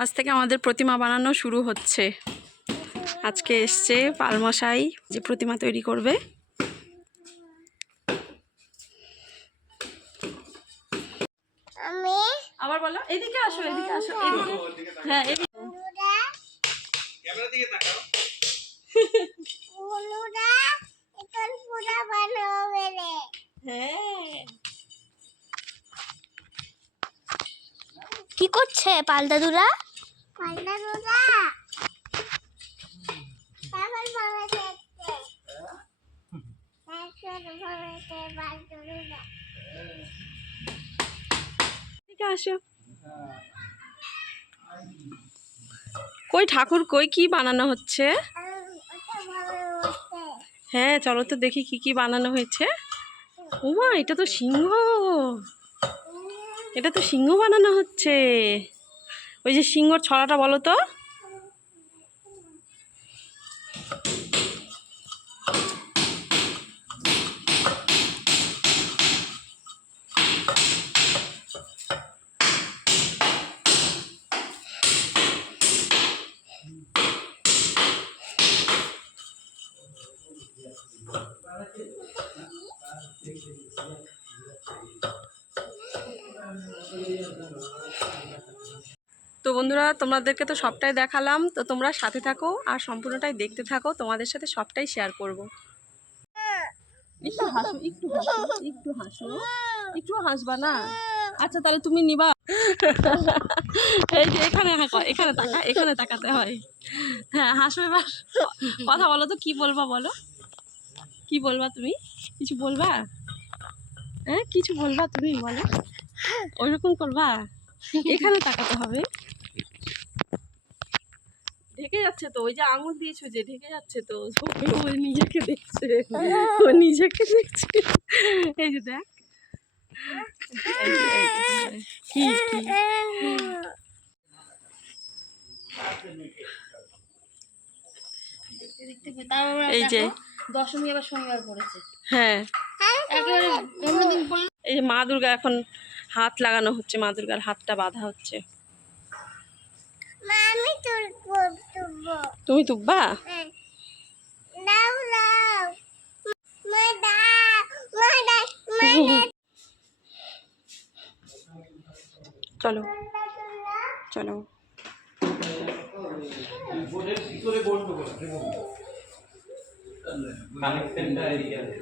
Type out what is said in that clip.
আজ থেকে আমাদের প্রতিমা বানানো শুরু হচ্ছে। আজকে এসছে পালমশাই যে প্রতিমা তৈরি করবে। আমি আবার বলো, এদিকে আসো, এদিকে আসো, এদিকে। হ্যাঁ, এদিকে। ক্যামেরা দিকে তাকাও। বলুদা এটা পুরা বানাবে রে। হ্যাঁ, কি করছে পালদা দুরা? পালদা দুরা তারপর ভাবে দেখতে তারপর ভাবে পালদা দুরা এদিকে আসো। কই ঠাকুর কই, কি বানানো হচ্ছে? ওটা ভাবে বসতে হ্যাঁ, চলো তো দেখি কি কি বানানো হয়েছে। ওমা, এটা তো সিংহ। এটা তো সিংহ বানানো হচ্ছে। ওই যে সিংহর ছড়াটা বলো তো। তো বন্ধুরা, তোমাদেরকে তো সবটাই দেখালাম, তো তোমরা সাথে থাকো আর সম্পূর্ণটাই দেখতে থাকো। তোমাদের সাথে সবটাই শেয়ার করব। একটু হাসো, একটু হাসো, একটু হাসো, একটু হাসবা না? আচ্ছা, তাহলে তুমি নিবা। এই যে এখানে এখানে তাকা, এখানে তাকাতে হয়। হ্যাঁ, হাসো এবার। কথা বলো তো, কি বলবা বলো, কি বলবা তুমি? কিছু বলবা? হ্যাঁ, কিছু বলবা তুমি, বলো। ওইরকম করবা? এখানে তাকাতে হবে। ঢেকে যাচ্ছে তো, ওই যে আঙুল দিয়েছো যে ঢেকে যাচ্ছে তো। ও নিজেকে দেখছে, ও নিজেকে দেখছে। এই যে দেখ, কি কি এই যে দশমী আবার শনিবার পড়েছে। হ্যাঁ, একেবারে অন্যদিন পড়লে এই যে মা দুর্গা এখন হাত লাগানো হচ্ছে, মা দুর্গার হাতটা বাঁধা হচ্ছে। মা আমি তুলবো তুমি তুব্বা? দাও দাও মা দাও মা দাও মা দাও চলো চলো। বোর্ডের ভিতরে বন্ধ করো, কানেকশনটা এদিকে আছে।